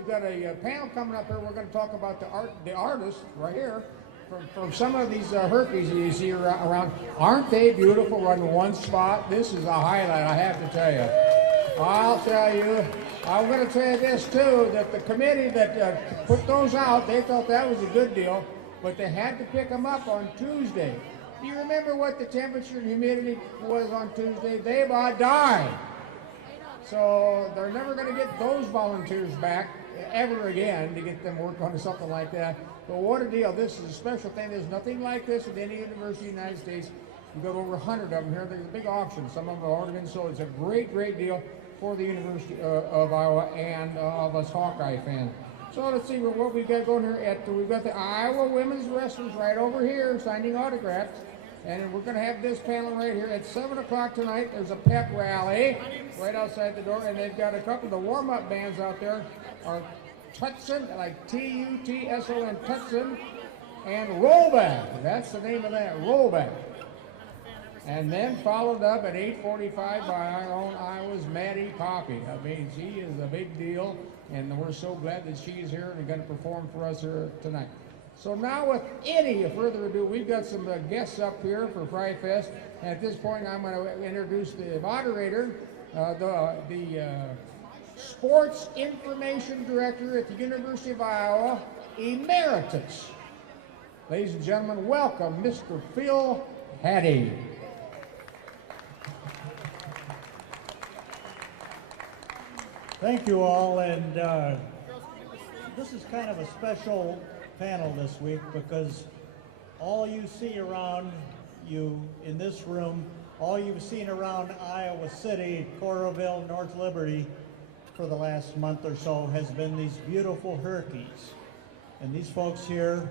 we've got a panel coming up here. We're going to talk about the artists right here from some of these Herkies you see around. Aren't they beautiful running one spot? This is a highlight, I have to tell you. I'll tell you, I'm going to tell you this too, that the committee that put those out, they thought that was a good deal, but they had to pick them up on Tuesday. Do you remember what the temperature and humidity was on Tuesday? They about died. So they're never going to get those volunteers back ever again to get them worked on something like that. But what a deal. This is a special thing. There's nothing like this at any university in the United States. We've got over 100 of them here. There's a big auction. Some of them have already been sold. It's a great, great deal for the University of Iowa and of us Hawkeye fans. So let's see what we've got going here. We've got the Iowa women's wrestlers right over here signing autographs. And we're going to have this panel right here at 7 o'clock tonight. There's a pep rally right outside the door. And they've got a couple of the warm-up bands out there are Tutson, like T-U-T-S-O-N, Tutson, and Rollback. That's the name of that, Rollback. And then followed up at 8:45 by our own Iowa's Maddie Poppy. I mean, she is a big deal, and we're so glad that she's here and going to perform for us here tonight. So now, with any further ado, we've got some guests up here for FRYfest. And at this point, I'm going to introduce the moderator, the Sports Information Director at the University of Iowa, Emeritus. Ladies and gentlemen, welcome Mr. Phil Hattie. Thank you all, and this is kind of a special panel this week because all you see around you in this room, all you've seen around Iowa City, Coralville, North Liberty for the last month or so has been these beautiful Herkies. And these folks here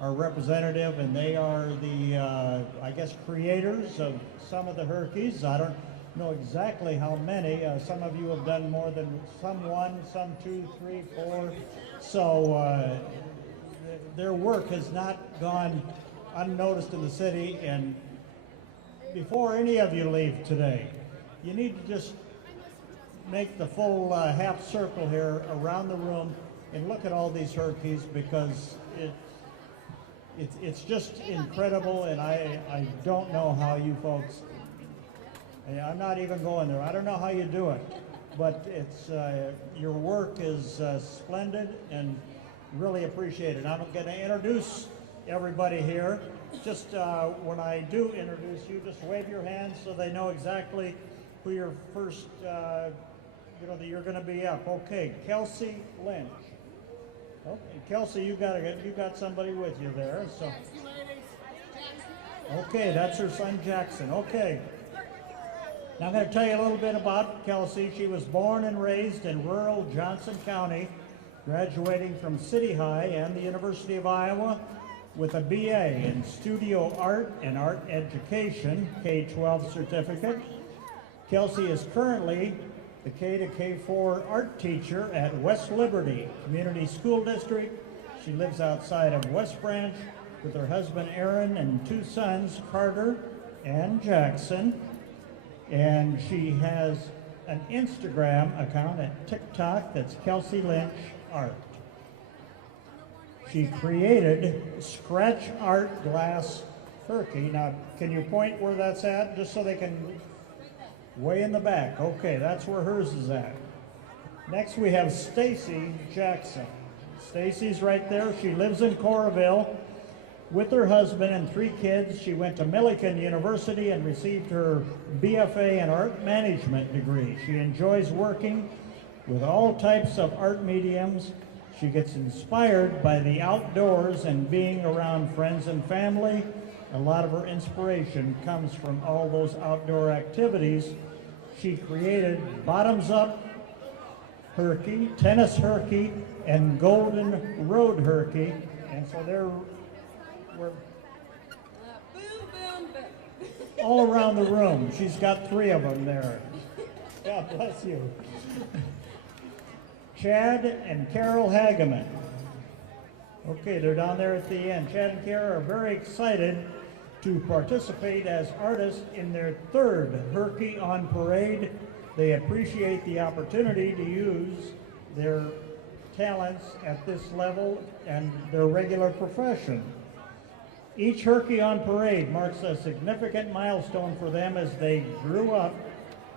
are representative, and they are the, I guess, creators of some of the Herkies. I don't know exactly how many. Some of you have done more than some one, some 2, 3, 4. So their work has not gone unnoticed in the city. And before any of you leave today, you need to just make the full half circle here around the room and look at all these Herkies, because it's just incredible. And I don't know how you folks, I'm not even going there. I don't know how you do it, but it's your work is splendid and really appreciate it. I'm going to introduce everybody here. Just when I do introduce you, just wave your hands so they know exactly who your first, that you're going to be up. Okay, Kelsi Lynch. Okay, Kelsi, you got somebody with you there. So. Okay, that's her son Jackson. Okay. Now I'm going to tell you a little bit about Kelsi. She was born and raised in rural Johnson County, graduating from City High and the University of Iowa with a BA in Studio Art and Art Education, K-12 certificate. Kelsi is currently the K to K4 art teacher at West Liberty Community School District. She lives outside of West Branch with her husband Aaron and 2 sons, Carter and Jackson. And she has an Instagram account at TikTok that's Kelsi Lynch Art. She created Scratch Art Glass Herky. Now, can you point where that's at, just so they can, way in the back. Okay, that's where hers is at. Next we have Stacey Jackson. Stacey's right there. She lives in Coralville with her husband and 3 kids. She went to Millikan University and received her BFA in art management degree. She enjoys working with all types of art mediums. She gets inspired by the outdoors and being around friends and family. A lot of her inspiration comes from all those outdoor activities. She created Bottoms Up Herky, Tennis Herky, and Golden Road Herky. And so we're all around the room. She's got 3 of them there. God bless you. Chad and Kara Hageman. Okay, they're down there at the end. Chad and Kara are very excited to participate as artists in their 3rd Herky on Parade. They appreciate the opportunity to use their talents at this level and their regular profession. Each Herky on Parade marks a significant milestone for them as they grew up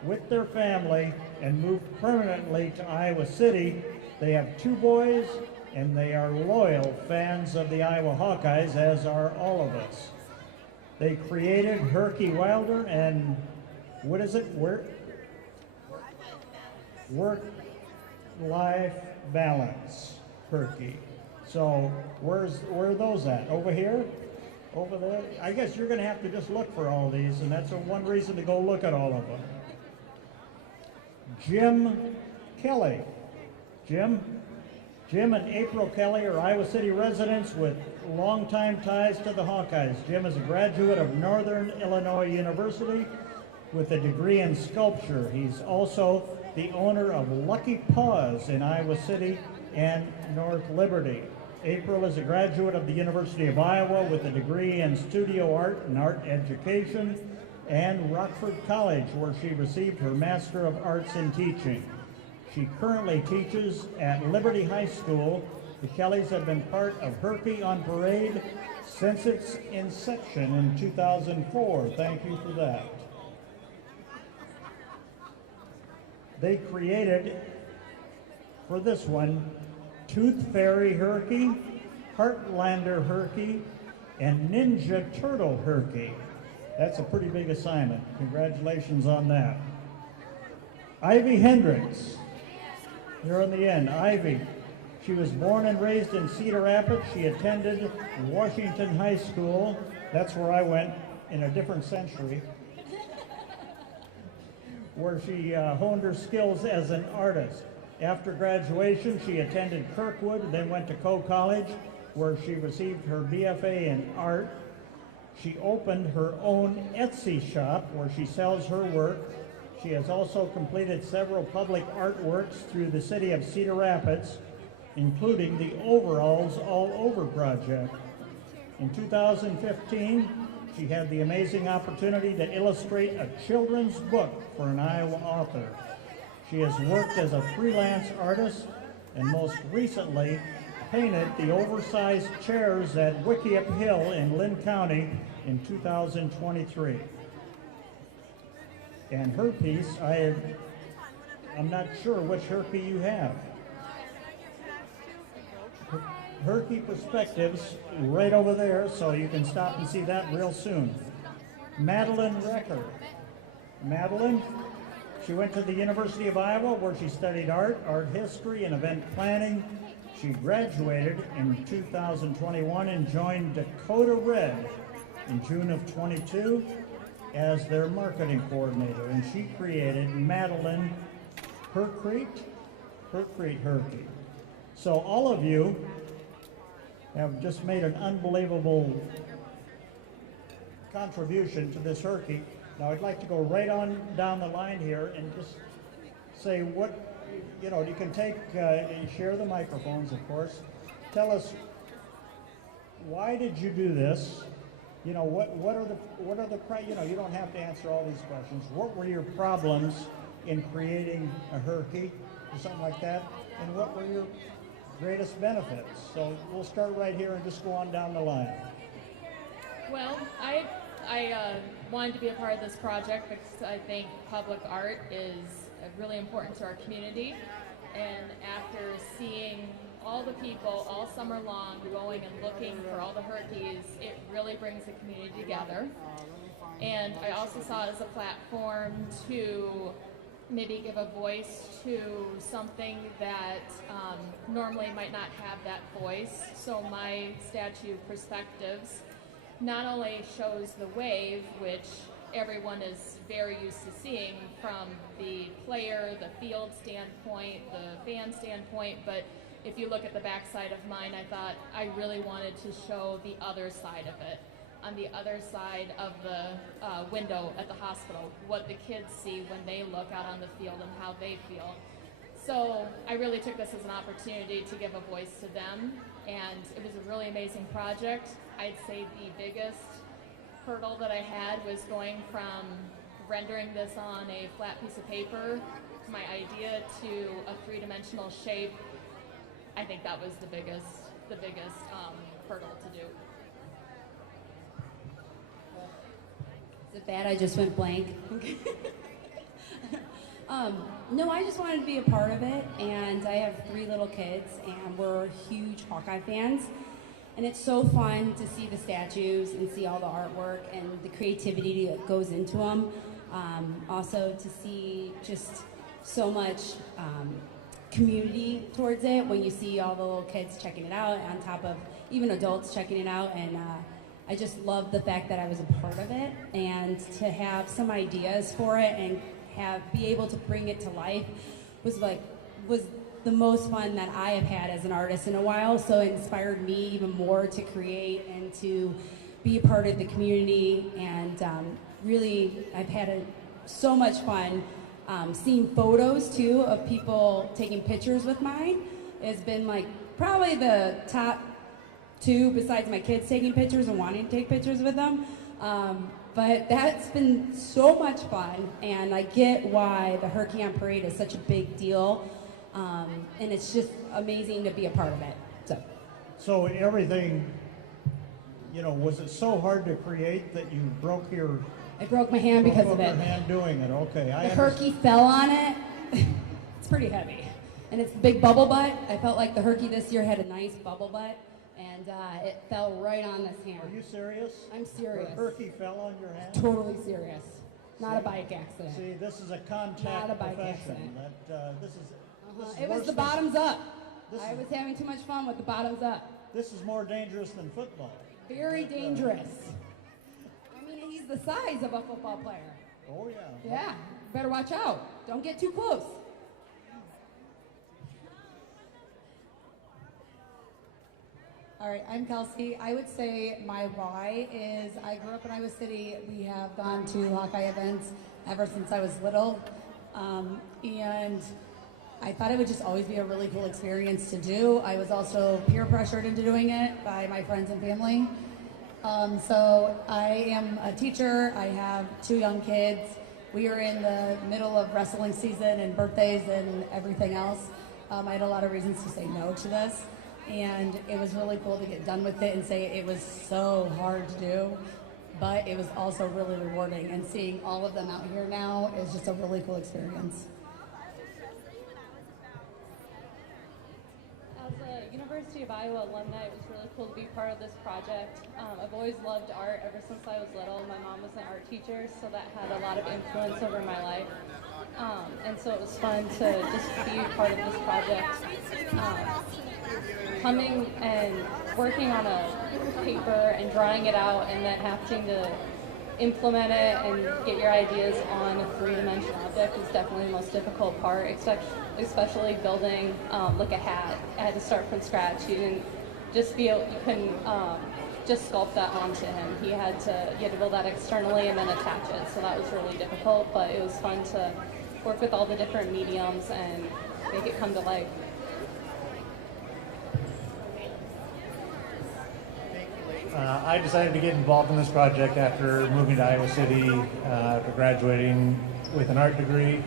with their family and moved permanently to Iowa City. They have 2 boys, and they are loyal fans of the Iowa Hawkeyes, as are all of us. They created Herky Wilder and what is it? Work-life balance, Herky. So where are those at? Over here? Over there? I guess you're going to have to just look for all these, and that's one reason to go look at all of them. Jim Kelly. Jim and April Kelly are Iowa City residents with longtime ties to the Hawkeyes. Jim is a graduate of Northern Illinois University with a degree in sculpture. He's also the owner of Lucky Paws in Iowa City and North Liberty. April is a graduate of the University of Iowa with a degree in studio art and art education and Rockford College, where she received her Master of Arts in Teaching. She currently teaches at Liberty High School. The Kellys have been part of Herky on Parade since its inception in 2004. Thank you for that. They created, for this one, Tooth Fairy Herky, Heartlander Herky, and Ninja Turtle Herky. That's a pretty big assignment. Congratulations on that. Ivy Hinrichs. Here on the end, Ivy. She was born and raised in Cedar Rapids. She attended Washington High School. That's where I went in a different century, where she honed her skills as an artist. After graduation, she attended Kirkwood, then went to Coe College, where she received her BFA in art. She opened her own Etsy shop where she sells her work. She has also completed several public artworks through the city of Cedar Rapids, including the Overalls All Over project. In 2015, she had the amazing opportunity to illustrate a children's book for an Iowa author. She has worked as a freelance artist and most recently painted the oversized chairs at Wickiup Hill in Lynn County in 2023. And her piece, I'm not sure which Herky you have. Herky Perspectives right over there, so you can stop and see that real soon. Madeline Recker. Madeline, she went to the University of Iowa where she studied art history, and event planning. She graduated in 2021 and joined Dakota Red in June of 22 as their marketing coordinator, and she created Madeline Herky. So all of you have just made an unbelievable contribution to this Herky. Now I'd like to go right on down the line here and just say what, you can take and share the microphones, of course. Tell us, why did you do this? You don't have to answer all these questions. What were your problems in creating a Herky or something like that? And what were your greatest benefits? So we'll start right here and just go on down the line. Well, I wanted to be a part of this project because I think public art is really important to our community. And after seeing all the people all summer long going and looking for all the Herkies, it really brings the community together. And I also saw it as a platform to maybe give a voice to something that normally might not have that voice. So my statue Perspectives not only shows the wave, which everyone is very used to seeing from the player, the field standpoint, the fan standpoint, but if you look at the backside of mine, I thought I really wanted to show the other side of it. On the other side of the window at the hospital, what the kids see when they look out on the field and how they feel. So I really took this as an opportunity to give a voice to them, and it was a really amazing project. I'd say the biggest hurdle that I had was going from rendering this on a flat piece of paper, my idea, to a three-dimensional shape. I think that was the biggest hurdle to do. Is it bad I just went blank? No, I just wanted to be a part of it, and I have 3 little kids, and we're huge Hawkeye fans. And it's so fun to see the statues and see all the artwork and the creativity that goes into them. Also to see just so much community towards it when you see all the little kids checking it out, on top of even adults checking it out. And I just love the fact that I was a part of it, and to have some ideas for it and be able to bring it to life was the most fun that I have had as an artist in a while. So it inspired me even more to create and to be a part of the community. And really, I've had so much fun seeing photos too of people taking pictures with mine. It's been like probably the top 2 besides my kids taking pictures and wanting to take pictures with them. But that's been so much fun, and I get why the Herky on Parade is such a big deal. And it's just amazing to be a part of it. So everything, was it so hard to create that you broke your... I broke my hand because of it. Your hand doing it, okay. The Herky fell on it. It's pretty heavy. And it's the big bubble butt. I felt like the Herky this year had a nice bubble butt, and it fell right on this hand. Are you serious? I'm serious. The Herky fell on your hand? Totally serious. Not a bike accident. See, this is a contact Not a bike profession. accident. This is It was the bottoms up. I was having too much fun with the bottoms up. This is more dangerous than football. Very dangerous. I mean, he's the size of a football player. Oh, yeah. Yeah, better watch out. Don't get too close. All right, I'm Kelsi. I would say my why is I grew up in Iowa City. We have gone to Hawkeye events ever since I was little. And I thought it would just always be a really cool experience to do. I was also peer pressured into doing it by my friends and family. So I am a teacher. I have 2 young kids. We are in the middle of wrestling season and birthdays and everything else. I had a lot of reasons to say no to this. And it was really cool to get done with it and say it was so hard to do, but it was also really rewarding. And seeing all of them out here now is just a really cool experience. As a University of Iowa alumni, it was really cool to be part of this project. I've always loved art ever since I was little. My mom was an art teacher, so that had a lot of influence over my life. And so it was fun to just be part of this project. Coming and working on a paper and drawing it out, and then having to implement it and get your ideas on a 3-dimensional object is definitely the most difficult part, especially building like a hat. I had to start from scratch. You couldn't just sculpt that onto him. You had to build that externally and then attach it. So that was really difficult, but it was fun to work with all the different mediums and make it come to life. I decided to get involved in this project after moving to Iowa City, after graduating with an art degree,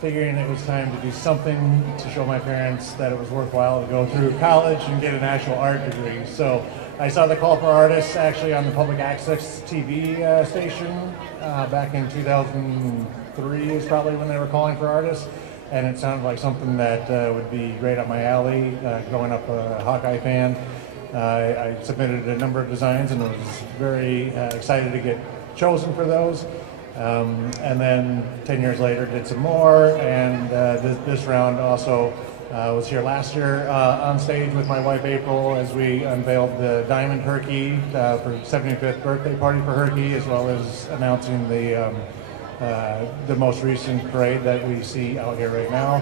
figuring it was time to do something to show my parents that it was worthwhile to go through college and get an actual art degree. So I saw the call for artists actually on the public access TV station back in 2003 is probably when they were calling for artists. And it sounded like something that would be right up my alley, growing up a Hawkeye fan. I submitted a number of designs and was very excited to get chosen for those. And then 10 years later did some more, and this round also was here last year on stage with my wife April as we unveiled the Diamond Herky for 75th birthday party for Herky, as well as announcing the most recent parade that we see out here right now.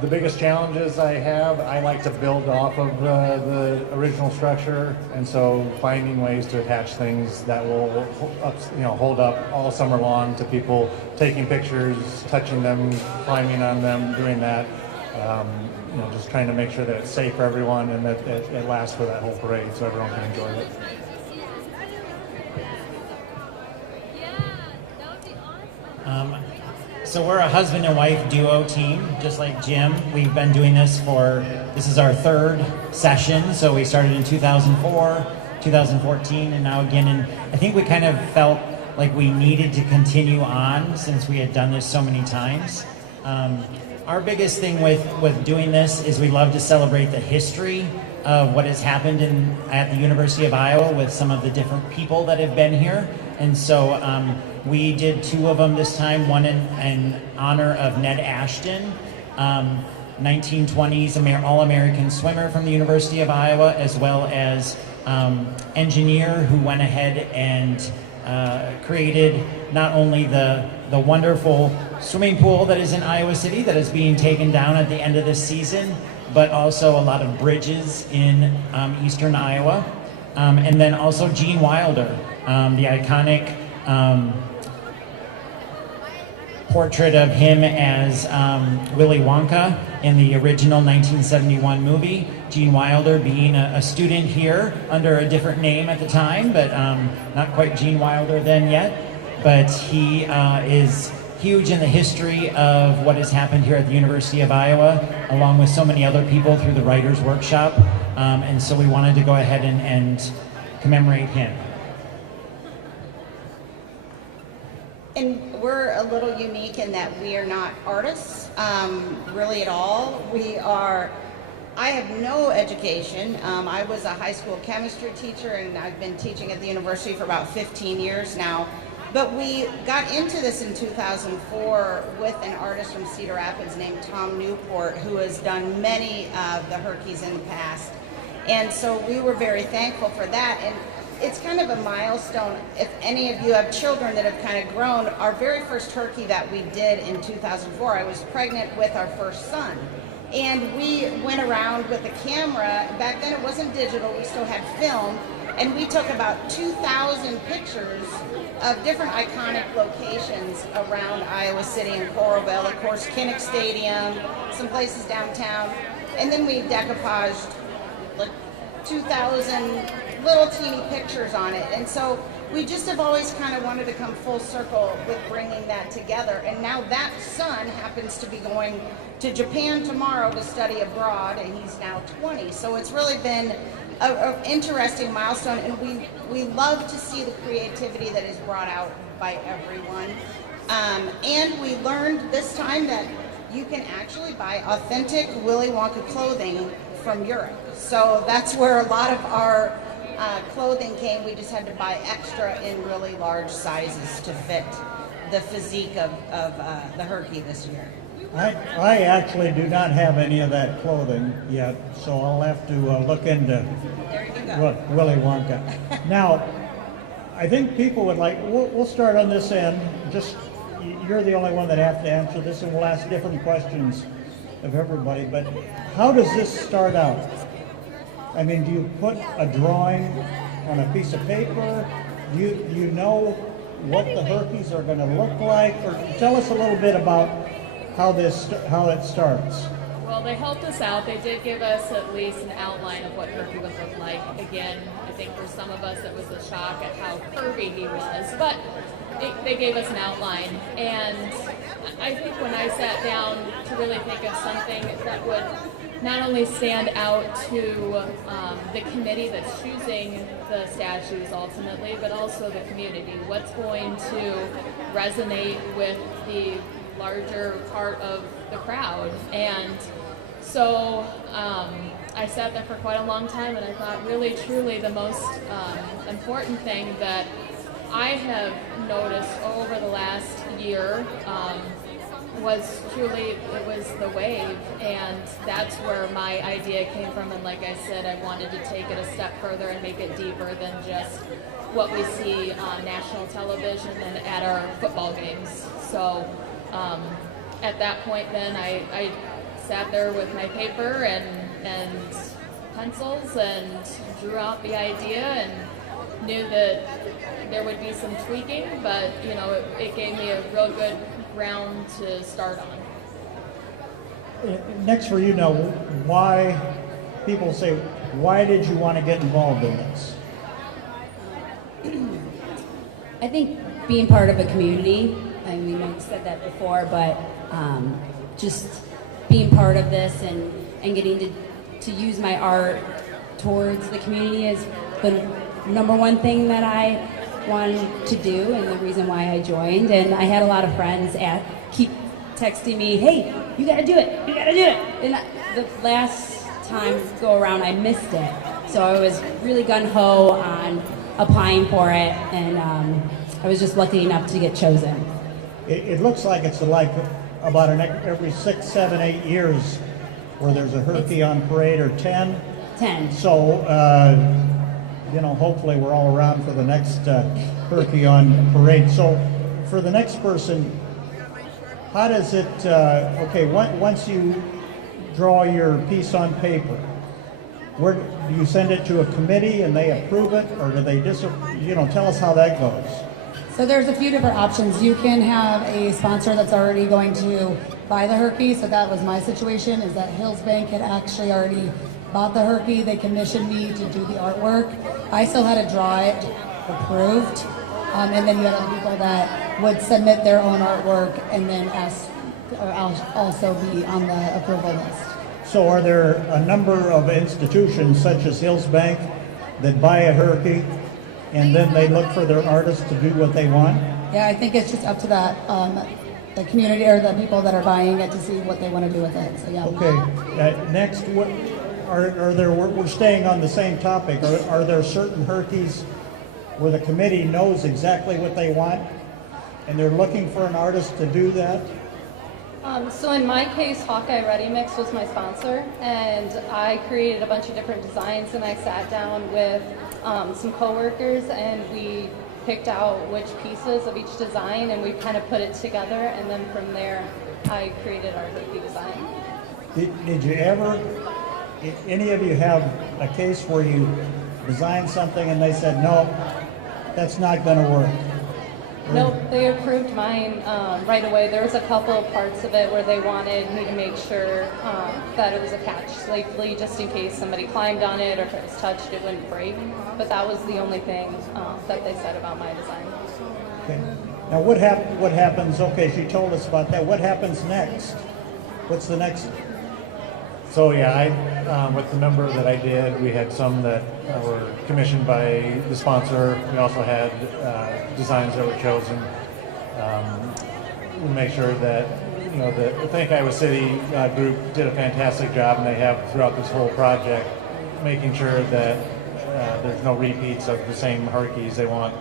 The biggest challenges I have, I like to build off of the original structure, and so finding ways to attach things that will hold up all summer long to people taking pictures, touching them, climbing on them, doing that. Just trying to make sure that it's safe for everyone and that it lasts for that whole parade so everyone can enjoy it. So we're a husband and wife duo team, just like Jim. We've been doing this is our third session. So we started in 2004, 2014, and now again. And I think we kind of felt like we needed to continue on since we had done this so many times. Our biggest thing with doing this is we love to celebrate the history of what has happened at the University of Iowa with some of the different people that have been here. And so we did 2 of them this time, one in honor of Ned Ashton, 1920s All-American swimmer from the University of Iowa, as well as engineer who went ahead and created not only the wonderful swimming pool that is in Iowa City that is being taken down at the end of this season, but also a lot of bridges in eastern Iowa. And then also Gene Wilder, the iconic portrait of him as Willy Wonka in the original 1971 movie. Gene Wilder being a student here under a different name at the time, but not quite Gene Wilder then yet. But he is huge in the history of what has happened here at the University of Iowa, along with so many other people through the Writers' Workshop. And so we wanted to go ahead and commemorate him. And we're a little unique in that we are not artists, really at all. I have no education. I was a high school chemistry teacher, and I've been teaching at the university for about 15 years now. But we got into this in 2004 with an artist from Cedar Rapids named Tom Newport, who has done many of the Herkies in the past. And so we were very thankful for that. And it's kind of a milestone. If any of you have children that have kind of grown, our very first Herky that we did in 2004, I was pregnant with our first son. And we went around with a camera. Back then it wasn't digital, we still had film. And we took about 2,000 pictures of different iconic locations around Iowa City and Coralville, of course, Kinnick Stadium, some places downtown. And then we decoupaged like 2,000 little teeny pictures on it. And so we just have always kind of wanted to come full circle with bringing that together. And now that son happens to be going to Japan tomorrow to study abroad, and he's now 20. So it's really been an interesting milestone, and we love to see the creativity that is brought out by everyone. And we learned this time that you can actually buy authentic Willy Wonka clothing from Europe. So that's where a lot of our clothing came. We just had to buy extra in really large sizes to fit the physique of the Herky this year. I actually do not have any of that clothing yet, so I'll have to look into Willy Wonka. Now, I think people would like, we'll start on this end. Just, you're the only one that have to answer this, and we'll ask different questions of everybody, but how does this start out? I mean, do you put a drawing on a piece of paper? Do you know what the Herkies are going to look like? Or tell us a little bit about how it starts. Well, they helped us out. They did give us at least an outline of what Herky would look like. Again, I think for some of us it was a shock at how curvy he was, but they gave us an outline. And I think when I sat down to really think of something that would not only stand out to the committee that's choosing the statues ultimately, but also the community. What's going to resonate with the larger part of the crowd? And so I sat there for quite a long time, and I thought really truly the most important thing that I have noticed over the last year was truly, it was the wave, and that's where my idea came from. And like I said, I wanted to take it a step further and make it deeper than just what we see on national television and at our football games. So at that point then I sat there with my paper and pencils and drew out the idea, and knew that there would be some tweaking, but you know, it gave me a real good ground to start on. Next for you now, why, people say, why did you want to get involved in this? I think being part of a community, I mean, I said that before, but just being part of this and getting to use my art towards the community is the number one thing that I wanted to do and the reason why I joined. And I had a lot of friends keep texting me, hey, you gotta do it, you gotta do it. And the last time go around, I missed it. So I was really gung-ho on applying for it, and I was just lucky enough to get chosen. It looks like it's like about every 6, 7, 8 years where there's a Herky on parade, or 10. 10. So, hopefully we're all around for the next Herky on parade. So, for the next person, how does it, once you draw your piece on paper, where do you send it to a committee and they approve it, or do they tell us how that goes? So there's a few different options. You can have a sponsor that's already going to buy the Herky. So that was my situation, is that Hills Bank had actually already bought the Herky. They commissioned me to do the artwork. I still had to draw it approved. And then you had other people that would submit their own artwork and then also be on the approval list. So are there a number of institutions such as Hills Bank that buy a Herky and then they look for their artists to do what they want? Yeah, I think it's just up to that the community or the people that are buying it to see what they want to do with it. So yeah. Okay. Next, what are there? We're staying on the same topic. Are there certain Herkies where the committee knows exactly what they want and they're looking for an artist to do that? So in my case, Hawkeye Ready Mix was my sponsor, and I created a bunch of different designs, and I sat down with some coworkers and we picked out which pieces of each design and we kind of put it together, and then from there I created our Herky design. Did you ever, any of you have a case where you designed something and they said, no, that's not going to work? Nope, they approved mine right away. There was a couple of parts of it where they wanted me to make sure that it was attached safely, just in case somebody climbed on it or if it was touched, it wouldn't break. But that was the only thing that they said about my design. Okay. Now what happens, okay, she told us about that. What happens next? What's the next? So yeah, with the number that I did, we had some that were commissioned by the sponsor. We also had designs that were chosen. We make sure that the Thank Iowa City group did a fantastic job, and they have throughout this whole project, making sure that there's no repeats of the same Herkies. They want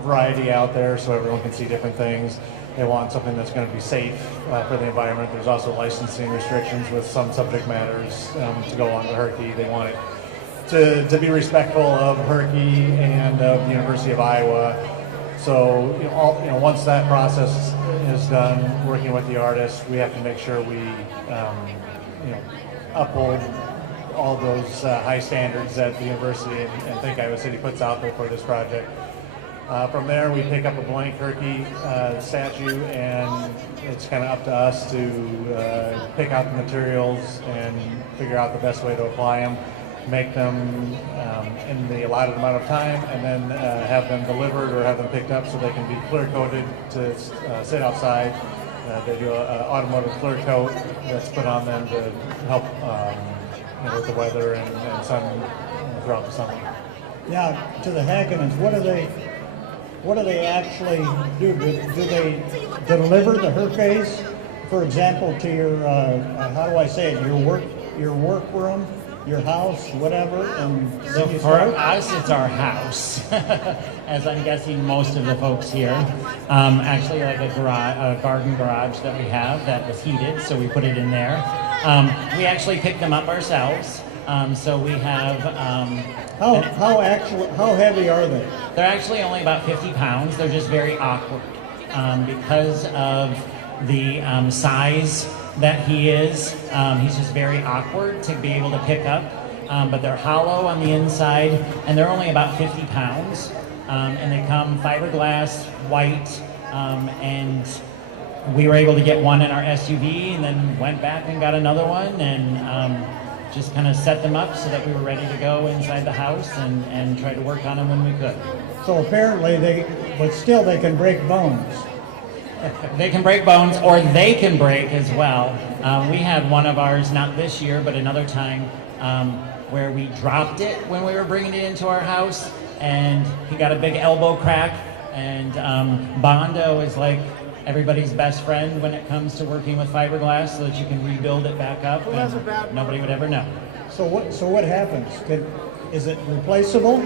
variety out there so everyone can see different things. They want something that's going to be safe for the environment. There's also licensing restrictions with some subject matters to go on the Herky. They want it to be respectful of Herky and of the University of Iowa. So once that process is done, working with the artists, we have to make sure we uphold all those high standards that the university and Think Iowa City puts out there for this project. From there, we pick up a blank Herky statue, and it's kind of up to us to pick out the materials and figure out the best way to apply them, make them in the allotted amount of time, and then have them delivered or have them picked up so they can be clear coated to sit outside. They do an automotive clear coat that's put on them to help with the weather and sun throughout the summer. Now, to the Hagemans, what do they actually do? Do they deliver the Herkies, for example, to your, how do I say it, your workroom, your house, whatever? And so for us, it's our house, as I'm guessing most of the folks here. Actually, like a garden garage that we have that was heated, so we put it in there. We actually pick them up ourselves. So we have. How heavy are they? They're actually only about 50 pounds. They're just very awkward because of the size that he is. He's just very awkward to be able to pick up. But they're hollow on the inside, and they're only about 50 pounds. And they come fiberglass, white, and we were able to get one in our SUV, and then went back and got another one, and just kind of set them up so that we were ready to go inside the house and try to work on them when we could. So apparently but still they can break bones. They can break bones, or they can break as well. We had one of ours, not this year, but another time, where we dropped it when we were bringing it into our house, and he got a big elbow crack. And Bondo is like everybody's best friend when it comes to working with fiberglass, so that you can rebuild it back up, and nobody would ever know. So what happens? Is it replaceable?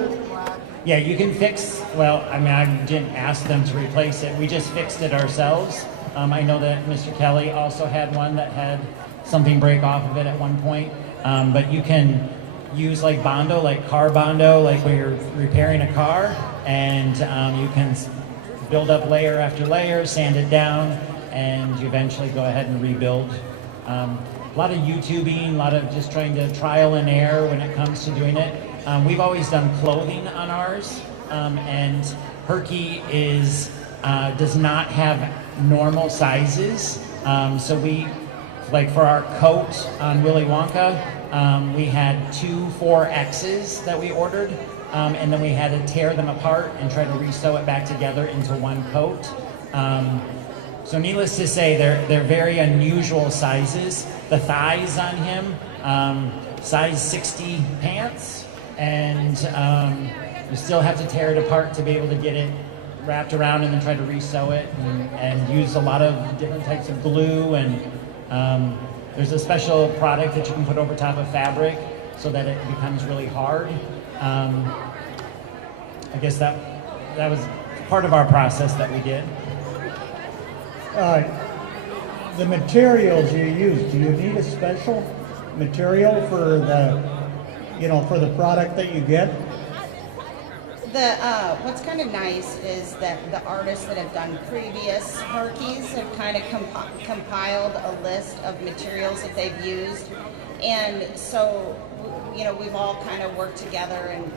Yeah, you can fix, well, I mean, I didn't ask them to replace it. We just fixed it ourselves. I know that Mr. Kelly also had one that had something break off of it at one point. But you can use like Bondo, like car Bondo, like when you're repairing a car, and you can build up layer after layer, sand it down, and you eventually go ahead and rebuild. A lot of YouTubing, a lot of just trying to trial and error when it comes to doing it. We've always done clothing on ours, and Herky does not have normal sizes. So we, like for our coat on Willy Wonka, we had 2 4Xs that we ordered, and then we had to tear them apart and try to re-sew it back together into one coat. So needless to say, they're very unusual sizes. The thighs on him, size 60 pants, and you still have to tear it apart to be able to get it wrapped around and then try to re-sew it, and use a lot of different types of glue, and there's a special product that you can put over top of fabric so that it becomes really hard. I guess that was part of our process that we did. The materials you use, do you need a special material for the product that you get? What's kind of nice is that the artists that have done previous Herkies have kind of compiled a list of materials that they've used, and so we've all kind of worked together and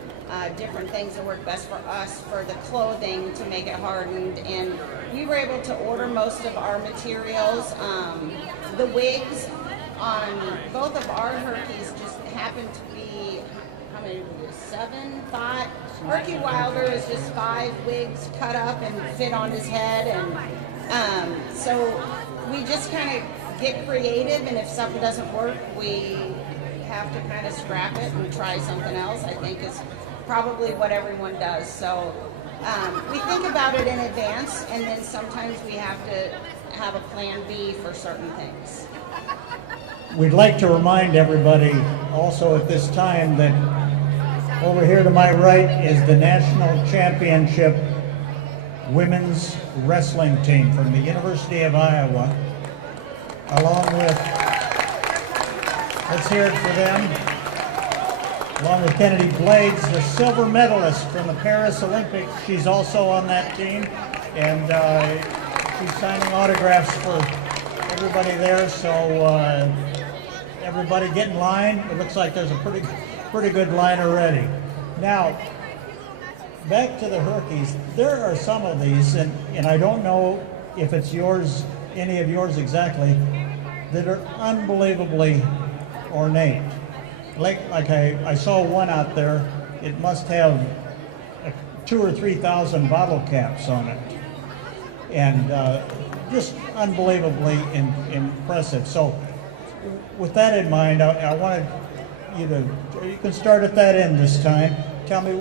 different things that work best for us for the clothing to make it hardened, and we were able to order most of our materials. The wigs on both of our Herkies just happened to be, how many were there? 7, 5? Herky Wilder is just 5 wigs cut up and fit on his head, and so we just kind of get creative, and if something doesn't work, we have to kind of scrap it and try something else, I think is probably what everyone does. So we think about it in advance, and then sometimes we have to have a plan B for certain things. We'd like to remind everybody also at this time that over here to my right is the National Championship Women's Wrestling Team from the University of Iowa, along with, let's hear it for them, along with Kennedy Blades, the silver medalist from the Paris Olympics. She's also on that team, and she's signing autographs for everybody there, so everybody get in line. It looks like there's a pretty good line already. Now, back to the Herkies. There are some of these, and I don't know if it's yours, any of yours exactly, that are unbelievably ornate. Like I saw one out there, it must have 2,000 or 3,000 bottle caps on it. And just unbelievably impressive. So with that in mind, I wanted you can start at that end this time. Tell me,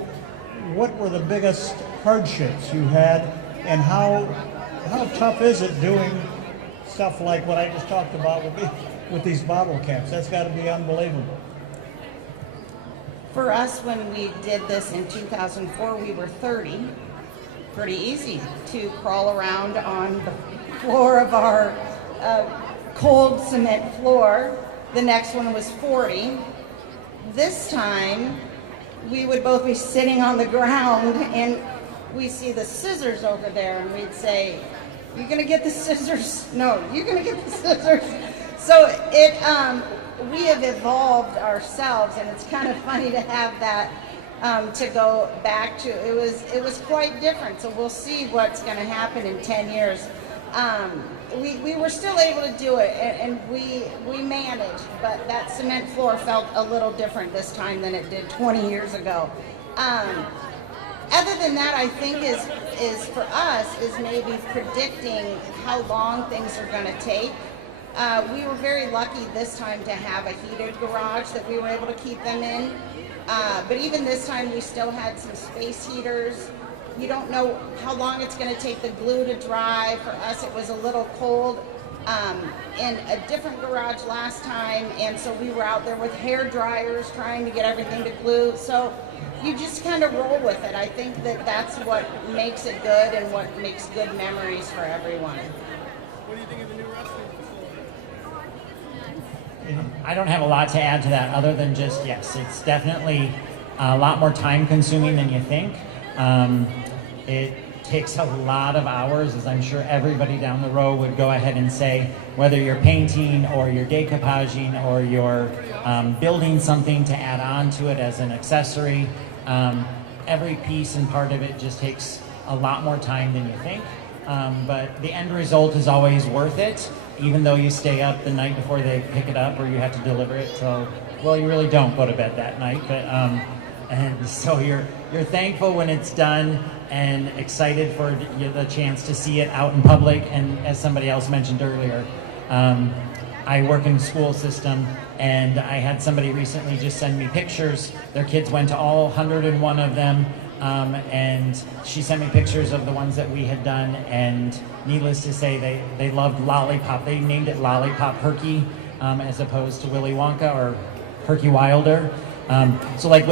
what were the biggest hardships you had, and how tough is it doing stuff like what I just talked about with these bottle caps? That's got to be unbelievable. For us, when we did this in 2004, we were 30. Pretty easy to crawl around on the floor of our cold cement floor. The next one was 40. This time, we would both be sitting on the ground, and we see the scissors over there, and we'd say, "You gonna get the scissors?" "No, you're gonna get the scissors." So we have evolved ourselves, and it's kind of funny to have that to go back to. It was quite different. So we'll see what's going to happen in 10 years. We were still able to do it, and we managed, but that cement floor felt a little different this time than it did 20 years ago. other than that, I think is for us is maybe predicting how long things are going to take. We were very lucky this time to have a heated garage that we were able to keep them in. But even this time, we still had some space heaters. You don't know how long it's going to take the glue to dry. For us, it was a little cold in a different garage last time, and so we were out there with hair dryers trying to get everything to glue. So you just kind of roll with it. I think that that's what makes it good and what makes good memories for everyone. What do you think of the new wrestling facility? I don't have a lot to add to that other than just, yes, it's definitely a lot more time consuming than you think. It takes a lot of hours, as I'm sure everybody down the row would go ahead and say, whether you're painting or you're decoupaging or you're building something to add on to it as an accessory. Every piece and part of it just takes a lot more time than you think. But the end result is always worth it, even though you stay up the night before they pick it up or you have to deliver it. So, well, you really don't go to bed that night, but and so you're thankful when it's done and excited for the chance to see it out in public. And as somebody else mentioned earlier, I work in the school system, and I had somebody recently just send me pictures. Their kids went to all 101 of them, and she sent me pictures of the ones that we had done, and needless to say, they loved Lollipop. They named it Lollipop Herky, as opposed to Willy Wonka or Herky Wilder. So like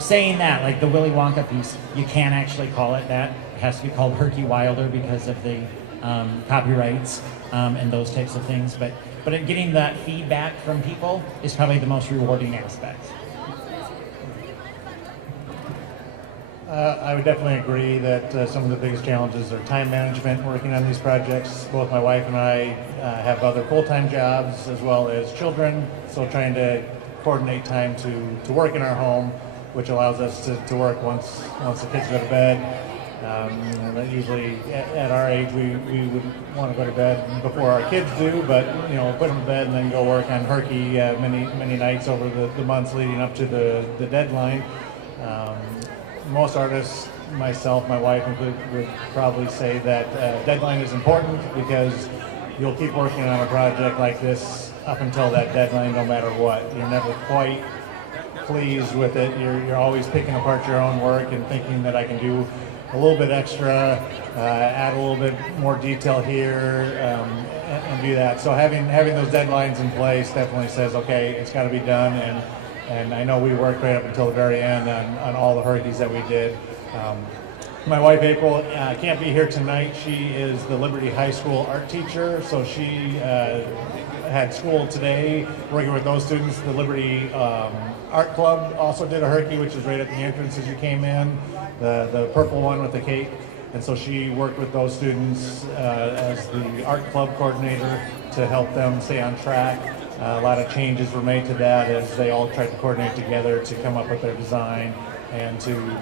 saying that, like the Willy Wonka piece, you can't actually call it that. It has to be called Herky Wilder because of the copyrights and those types of things. But getting that feedback from people is probably the most rewarding aspect. I would definitely agree that some of the biggest challenges are time management working on these projects. Both my wife and I have other full-time jobs as well as children, so trying to coordinate time to work in our home, which allows us to work once the kids go to bed. And usually at our age we would want to go to bed before our kids do, but put them to bed and then go work on Herky many nights over the months leading up to the deadline. Most artists, myself, my wife included, would probably say that deadline is important because you'll keep working on a project like this up until that deadline no matter what. You're never quite pleased with it. You're always picking apart your own work and thinking that I can do a little bit extra, add a little bit more detail here, and do that. So having those deadlines in place definitely says, okay, it's got to be done. And I know we worked right up until the very end on all the Herkies that we did. My wife, April, can't be here tonight. She is the Liberty High School art teacher, so she had school today working with those students. The Liberty Art Club also did a Herky, which is right at the entrance as you came in, the purple one with the cape. And so she worked with those students as the art club coordinator to help them stay on track. A lot of changes were made to that as they all tried to coordinate together to come up with their design and to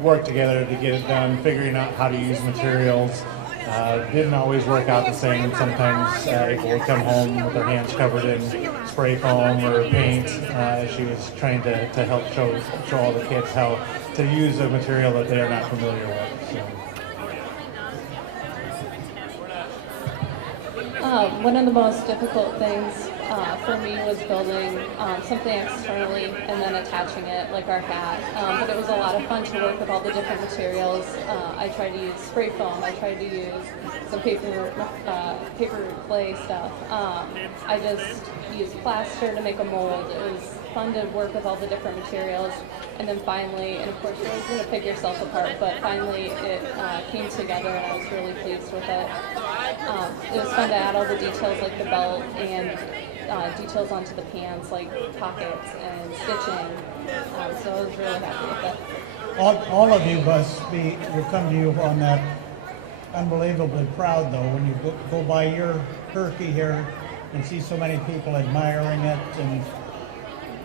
work together to get it done, figuring out how to use materials. Didn't always work out the same. Sometimes April would come home with her hands covered in spray foam or paint as she was trying to help show all the kids how to use a material that they are not familiar with. So. One of the most difficult things for me was building something externally and then attaching it, like our hat. But it was a lot of fun to work with all the different materials. I tried to use spray foam. I tried to use some paper clay stuff. I just used plaster to make a mold. It was fun to work with all the different materials. And then finally, and of course you're always going to pick yourself apart, but finally it came together and I was really pleased with it. It was fun to add all the details like the belt and details onto the pants like pockets and stitching. So I was really happy with it. All of you must come to you on that unbelievably proud though when you go by your Herky here and see so many people admiring it and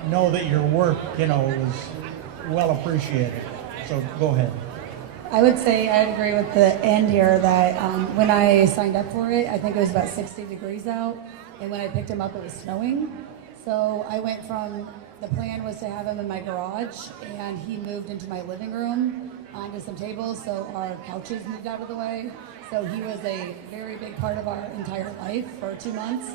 know that your work, was well appreciated. So go ahead. I would say I agree with the end here that when I signed up for it, I think it was about 60 degrees out, and when I picked him up, it was snowing. So I went from The plan was to have him in my garage, and he moved into my living room onto some tables, so our couches moved out of the way. So he was a very big part of our entire life for 2 months.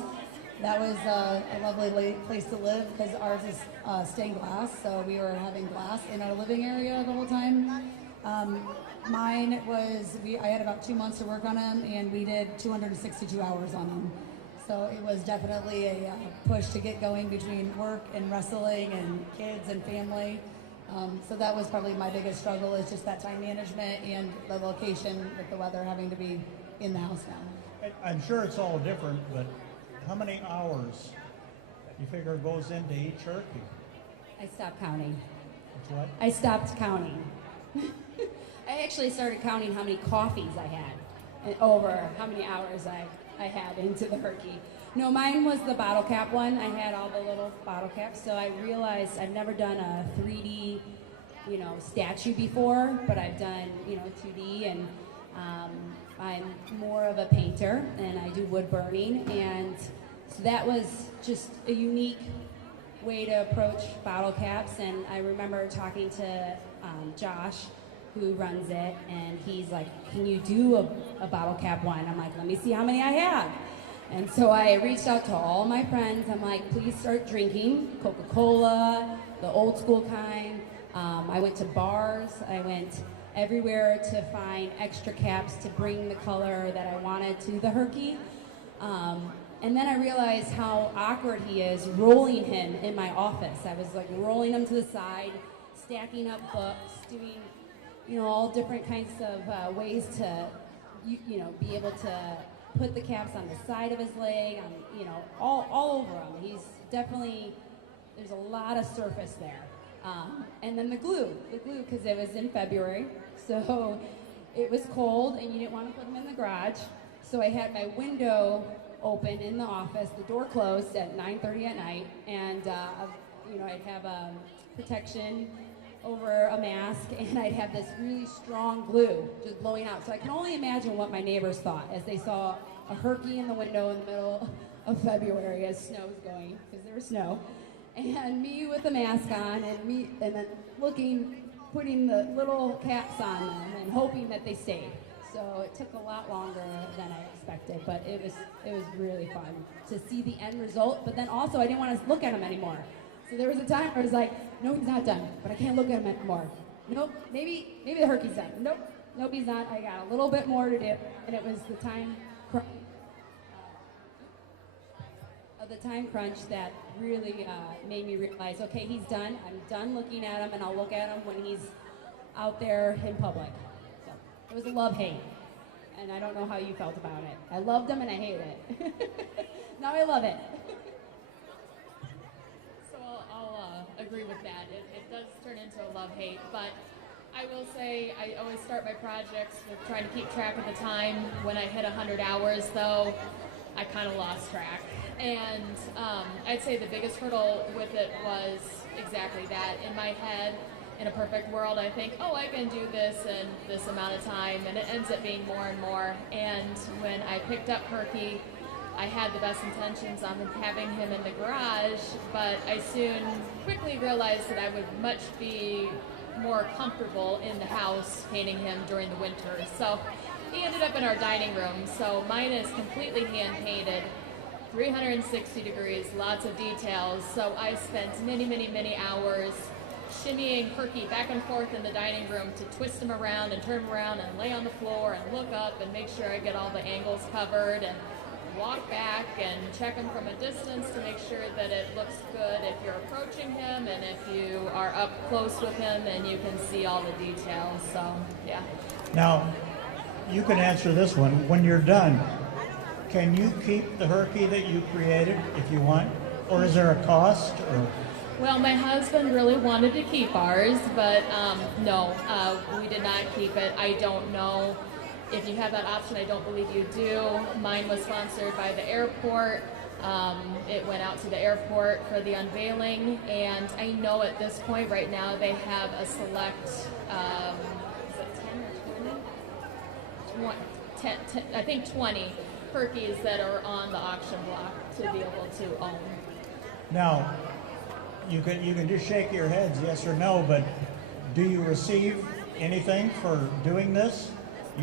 That was a lovely place to live because ours is stained glass, so we were having glass in our living area the whole time. Mine was, I had about 2 months to work on him, and we did 262 hours on him. So it was definitely a push to get going between work and wrestling and kids and family. So that was probably my biggest struggle, is just that time management and the location with the weather having to be in the house now. I'm sure it's all different, but how many hours you figure goes into each turkey? I stopped counting. It's what? I stopped counting. I actually started counting how many coffees I had and over how many hours I had into the Herky. No, mine was the bottle cap one. I had all the little bottle caps, so I realized I've never done a 3D, statue before, but I've done, 2D, and I'm more of a painter, and I do wood burning, and so that was just a unique way to approach bottle caps. And I remember talking to Josh, who runs it, and he's like, can you do a bottle cap one? I'm like, let me see how many I have. And so I reached out to all my friends. I'm like, please start drinking Coca-Cola, the old school kind. I went to bars. I went everywhere to find extra caps to bring the color that I wanted to the Herky. And then I realized how awkward he is rolling him in my office. I was like rolling him to the side, stacking up books, doing all different kinds of ways to, be able to put the caps on the side of his leg, all over him. He's definitely, there's a lot of surface there. And then the glue, because it was in February, so it was cold and you didn't want to put them in the garage. So I had my window open in the office, the door closed at 9:30 at night, and I'd have protection over a mask, and I'd have this really strong glue just blowing out. So I can only imagine what my neighbors thought as they saw a Herky in the window in the middle of February as snow was going, because there was snow, and me with a mask on, and then putting the little caps on them and hoping that they stayed. So it took a lot longer than I expected, but it was really fun to see the end result. But then also I didn't want to look at them anymore. So there was a time where I was like, no, he's not done, but I can't look at him anymore. Nope, maybe the Herky's done. Nope, he's not. I got a little bit more to do, and it was the time crunch that really made me realize, okay, he's done. I'm done looking at him, and I'll look at him when he's out there in public. So it was a love-hate, and I don't know how you felt about it. I loved him, and I hated it. Now I love it. I'll agree with that. It does turn into a love-hate, but I will say I always start my projects with trying to keep track of the time. When I hit 100 hours, though, I kind of lost track. And I'd say the biggest hurdle with it was exactly that. In my head, in a perfect world, I think, oh, I can do this in this amount of time, and it ends up being more and more. And when I picked up Herky, I had the best intentions on having him in the garage, but I soon quickly realized that I would much be more comfortable in the house painting him during the winter. So he ended up in our dining room. So mine is completely hand painted, 360 degrees, lots of details. So I spent many hours shimmying Herky back and forth in the dining room to twist him around and turn him around and lay on the floor and look up and make sure I get all the angles covered, and walk back and check him from a distance to make sure that it looks good if you're approaching him, and if you are up close with him and you can see all the details. So yeah. Now, you can answer this one. When you're done, can you keep the Herky that you created if you want? Or is there a cost? Or? Well, my husband really wanted to keep ours, but no, we did not keep it. I don't know if you have that option. I don't believe you do. Mine was sponsored by the airport. It went out to the airport for the unveiling, and I know at this point right now they have a select, is it 10 or 20? 10, I think 20 Herkies that are on the auction block to be able to own. Now, you can just shake your heads, yes or no, but do you receive anything for doing this?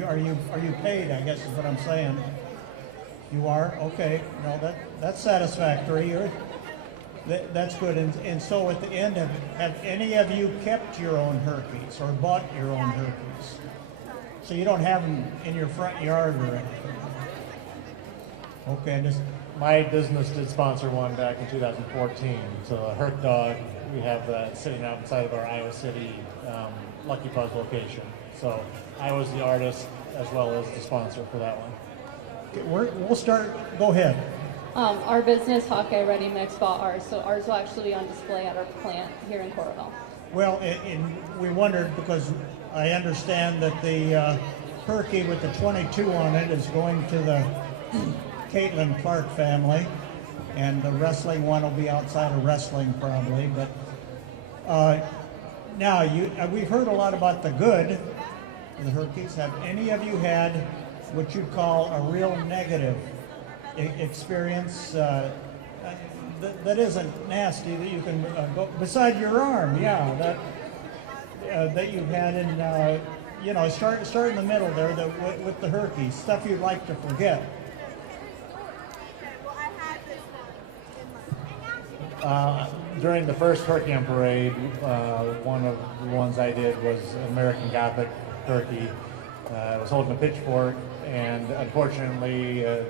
Are you paid, I guess is what I'm saying. You are? Okay. No, that's satisfactory. That's good. And so at the end, have any of you kept your own Herkies or bought your own Herkies? So you don't have them in your front yard or anything? Okay, My business did sponsor one back in 2014. So a Herc dog, we have that sitting out inside of our Iowa City Lucky Puzz location. So I was the artist as well as the sponsor for that one. Okay, we'll start. Go ahead. Our business, Hawkeye Ready Mix, bought ours, so ours will actually be on display at our plant here in Coralville. Well, we wondered because I understand that the Herky with the 22 on it is going to the Caitlin Clark family, and the wrestling one will be outside of wrestling probably. But now we've heard a lot about the good of the Herkies. Have any of you had what you'd call a real negative experience that isn't nasty, that you can go beside your arm? Yeah, that you've had in start in the middle there with the Herkies, stuff you'd like to forget. During the first Herky on Parade, one of the ones I did was American Gothic Herky. I was holding a pitchfork, and unfortunately, a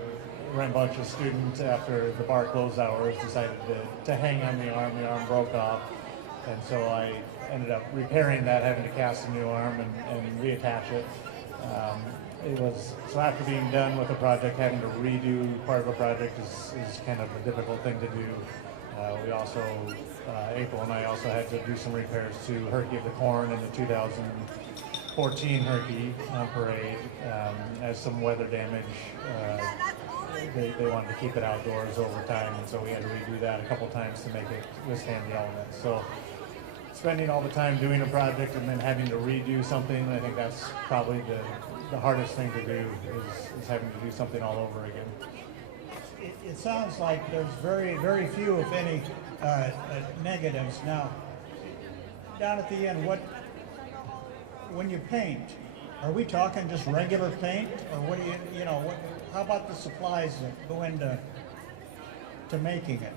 bunch of students after the bar closed hours decided to hang on the arm. The arm broke off, and so I ended up repairing that, having to cast a new arm and reattach it. So after being done with the project, having to redo part of a project is kind of a difficult thing to do. We also, April and I also had to do some repairs to Herky of the Corn in the 2014 Herky on Parade. As some weather damage, they wanted to keep it outdoors over time, and so we had to redo that a couple times to make it withstand the elements. So spending all the time doing a project and then having to redo something, I think that's probably the hardest thing to do is having to do something all over again. It sounds like there's very, very few, if any, negatives. Now, down at the end, when you paint, are we talking just regular paint, or what do how about the supplies that go into making it?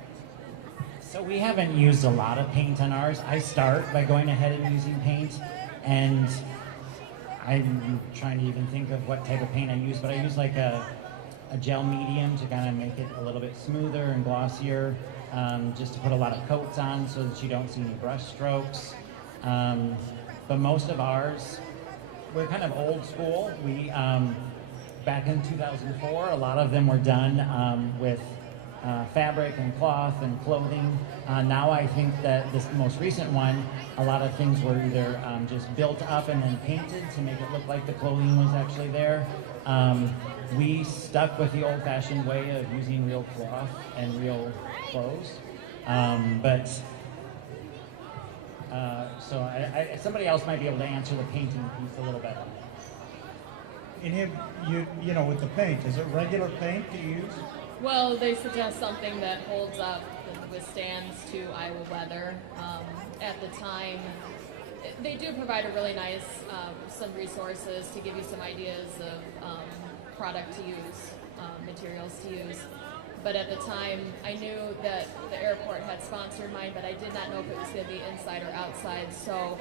So we haven't used a lot of paint on ours. I start by going ahead and using paint, and I'm trying to even think of what type of paint I use, but I use like a gel medium to kind of make it a little bit smoother and glossier, just to put a lot of coats on so that you don't see any brush strokes. But most of ours, we're kind of old school. We, back in 2004, a lot of them were done with fabric and cloth and clothing. Now I think that this most recent one, a lot of things were either just built up and then painted to make it look like the clothing was actually there. We stuck with the old-fashioned way of using real cloth and real clothes. So somebody else might be able to answer the painting piece a little better. And with the paint, is it regular paint to use? Well, they suggest something that holds up and withstands to Iowa weather. At the time, they do provide a really nice, some resources to give you some ideas of product to use, materials to use. But at the time, I knew that the airport had sponsored mine, but I did not know if it was going to be inside or outside. So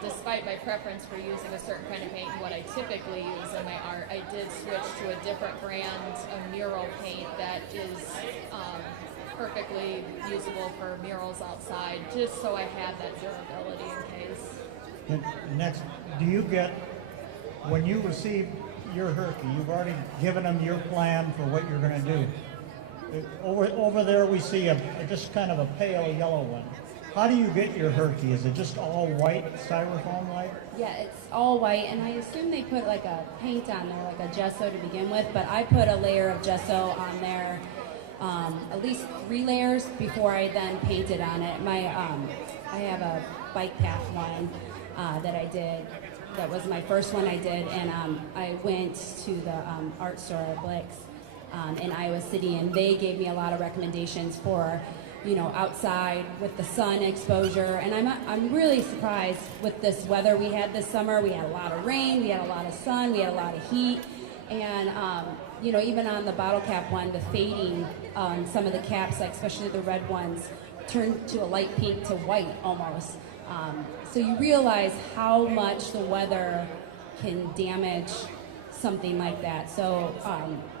despite my preference for using a certain kind of paint and what I typically use in my art, I did switch to a different brand of mural paint that is perfectly usable for murals outside, just so I had that durability in case. And next, do you get, when you receive your Herky, you've already given them your plan for what you're going to do. Over there we see just kind of a pale yellow one. How do you get your Herky? Is it just all white, styrofoam white? Yeah, it's all white, and I assume they put like a paint on there, like a gesso to begin with, but I put a layer of gesso on there, at least 3 layers before I then painted on it. I have a bike path one that I did. That was my first one I did, and I went to the art store at Blix in Iowa City, and they gave me a lot of recommendations for, outside with the sun exposure. And I'm really surprised with this weather we had this summer. We had a lot of rain, we had a lot of sun, we had a lot of heat. And, even on the bottle cap one, the fading on some of the caps, like especially the red ones, turned to a light pink to white almost. So you realize how much the weather can damage something like that. So,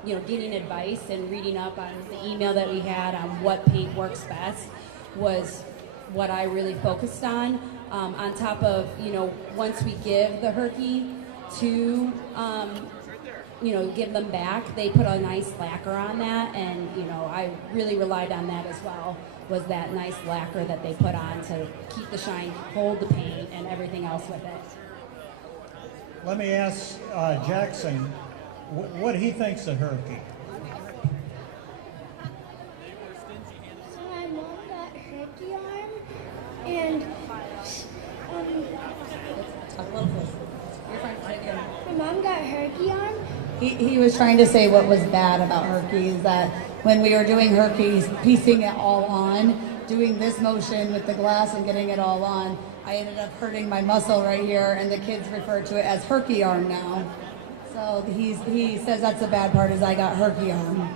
getting advice and reading up on the email that we had on what paint works best was what I really focused on. On top of, once we give the Herky to, give them back, they put a nice lacquer on that, and, I really relied on that as well, was that nice lacquer that they put on to keep the shine, hold the paint, and everything else with it. Let me ask Jackson what he thinks of Herky. So my mom got Herky arm, and my mom got Herky arm. He was trying to say what was bad about Herky is that when we were doing Herky's, piecing it all on, doing this motion with the glass and getting it all on, I ended up hurting my muscle right here, and the kids refer to it as Herky arm now. So he says that's the bad part, is I got Herky arm.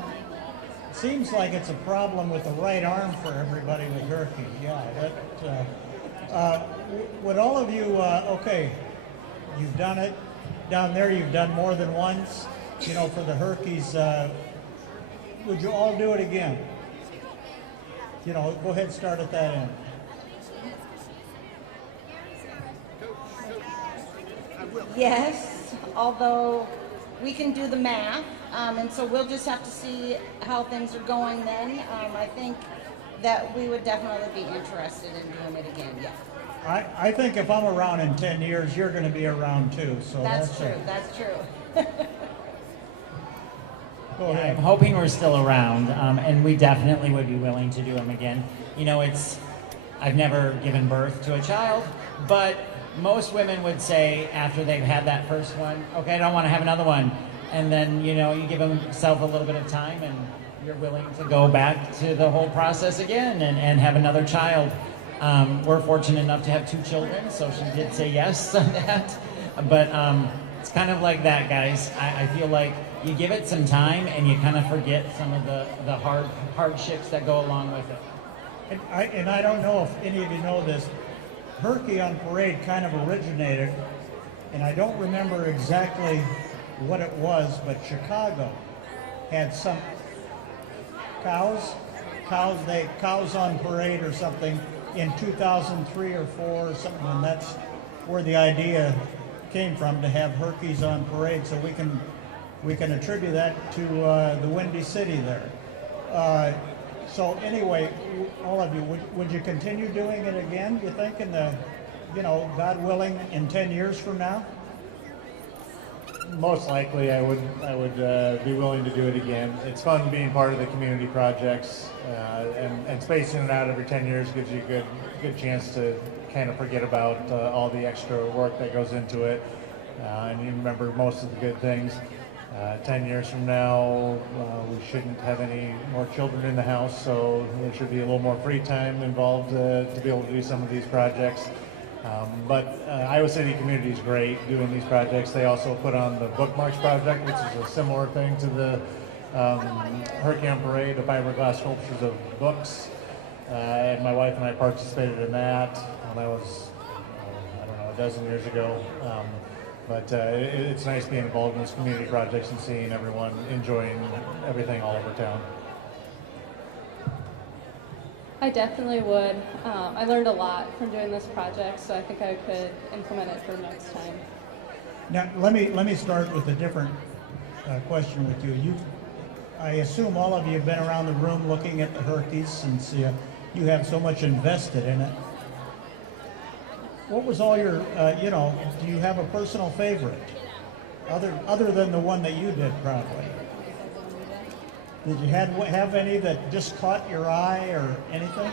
Seems like it's a problem with the right arm for everybody with Herky. Yeah. Would all of you? Okay, you've done it down there. You've done more than once. For the Herkies. Would you all do it again? Go ahead and start at that end. Yes, although we can do the math, and so we'll just have to see how things are going then. I think that we would definitely be interested in doing it again, yeah. I think if I'm around in 10 years, you're going to be around too. So that's true. That's true. Go ahead. I'm hoping we're still around, and we definitely would be willing to do them again. I've never given birth to a child, but most women would say after they've had that first one, okay, I don't want to have another one. And then, you give yourself a little bit of time and you're willing to go back to the whole process again and have another child. We're fortunate enough to have 2 children, so she did say yes on that. But it's kind of like that, guys. I feel like you give it some time and you kind of forget some of the hardships that go along with it. And I don't know if any of you know this, Herky on Parade kind of originated, and I don't remember exactly what it was, but Chicago had some cows on Parade or something in 2003 or 4 or something, and that's where the idea came from, to have Herkies on Parade. So we can attribute that to the Windy City there. So anyway, all of you, would you continue doing it again, you think, in the, God willing, in 10 years from now? Most likely, I would be willing to do it again. It's fun being part of the community projects, and spacing it out every 10 years gives you a good chance to kind of forget about all the extra work that goes into it, and you remember most of the good things. 10 years from now, we shouldn't have any more children in the house, so there should be a little more free time involved to be able to do some of these projects. But Iowa City Community is great doing these projects. They also put on the Bookmarks Project, which is a similar thing to the Herky on Parade, the fiberglass sculptures of books. And my wife and I participated in that when I was, a dozen years ago. But it's nice being involved in these community projects and seeing everyone enjoying everything all over town. I definitely would. I learned a lot from doing this project, so I think I could implement it for next time. Now, let me start with a different question with you. I assume all of you have been around the room looking at the Herkies since you have so much invested in it. What was all your, do you have a personal favorite? Other than the one that you did, probably. Did you have any that just caught your eye or anything?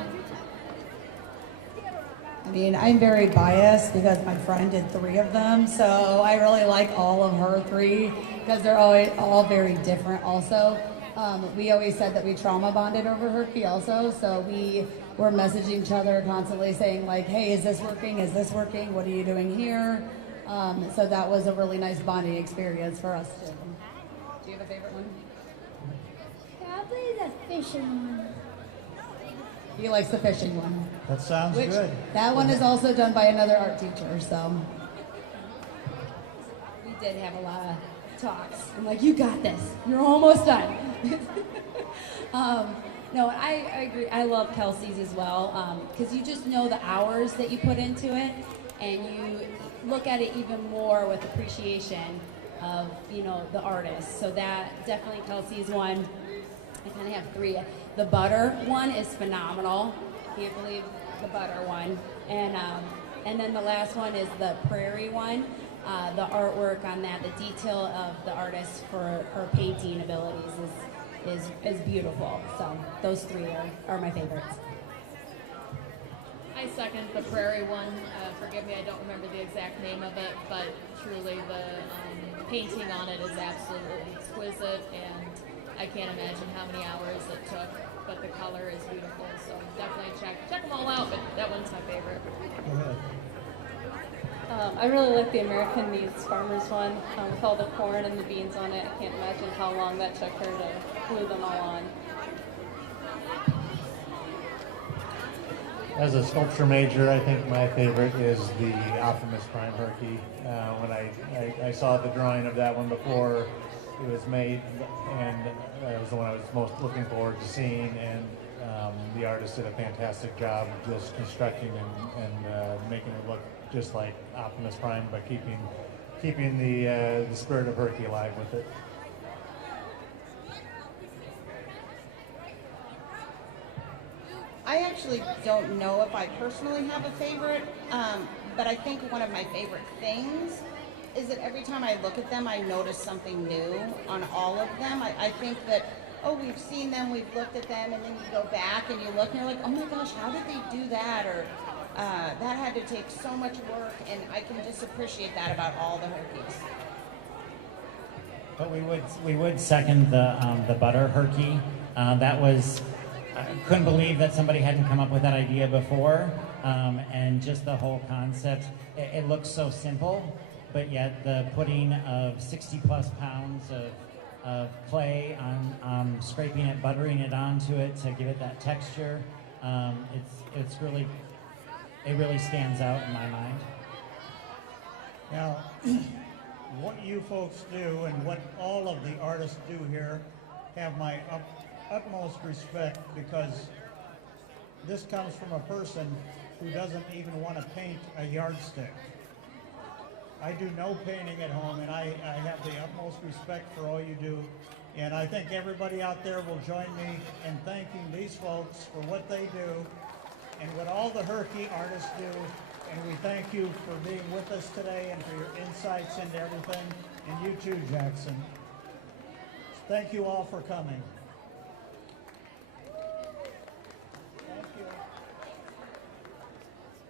I mean, I'm very biased because my friend did 3 of them, so I really like all of her 3 because they're all very different also. We always said that we trauma bonded over Herky also, so we were messaging each other constantly saying like, hey, is this working? Is this working? What are you doing here? So that was a really nice bonding experience for us too. Do you have a favorite one? Probably the fishing one. He likes the fishing one. That sounds good. That one is also done by another art teacher, so. We did have a lot of talks. I'm like, you got this. You're almost done. No, I agree. I love Kelsi's as well because you just know the hours that you put into it, and you look at it even more with appreciation of the artist. So that definitely Kelsi's one. I kind of have three. The butter one is phenomenal. Can't believe the butter one. And then the last one is the prairie one. The artwork on that, the detail of the artist for her painting abilities is beautiful. So those three are my favorites. I second the prairie one. Forgive me, I don't remember the exact name of it, but truly the painting on it is absolutely exquisite, and I can't imagine how many hours it took, but the color is beautiful, so definitely check them all out, but that one's my favorite. Go ahead. I really like the American Needs Farmers one with all the corn and the beans on it. I can't imagine how long that took her to glue them all on. As a sculpture major, I think my favorite is the Optimus Prime Herky. When I saw the drawing of that one before it was made, and that was the one I was most looking forward to seeing, and the artist did a fantastic job just constructing and making it look just like Optimus Prime, but keeping the spirit of Herky alive with it. I actually don't know if I personally have a favorite, but I think one of my favorite things is that every time I look at them, I notice something new on all of them. I think that, we've seen them, we've looked at them, and then you go back and you look and you're like, oh my gosh, how did they do that? Or that had to take so much work, and I can just appreciate that about all the Herkies. But we would second the butter Herky. That was, I couldn't believe that somebody hadn't come up with that idea before, and just the whole concept. It looks so simple, but yet the putting of 60 plus pounds of clay on scraping it, buttering it onto it to give it that texture, it really stands out in my mind. Now, what you folks do and what all of the artists do here have my utmost respect, because this comes from a person who doesn't even want to paint a yardstick. I do no painting at home, and I have the utmost respect for all you do. And I think everybody out there will join me in thanking these folks for what they do and what all the Herky artists do. And we thank you for being with us today and for your insights into everything. And you too, Jackson. Thank you all for coming.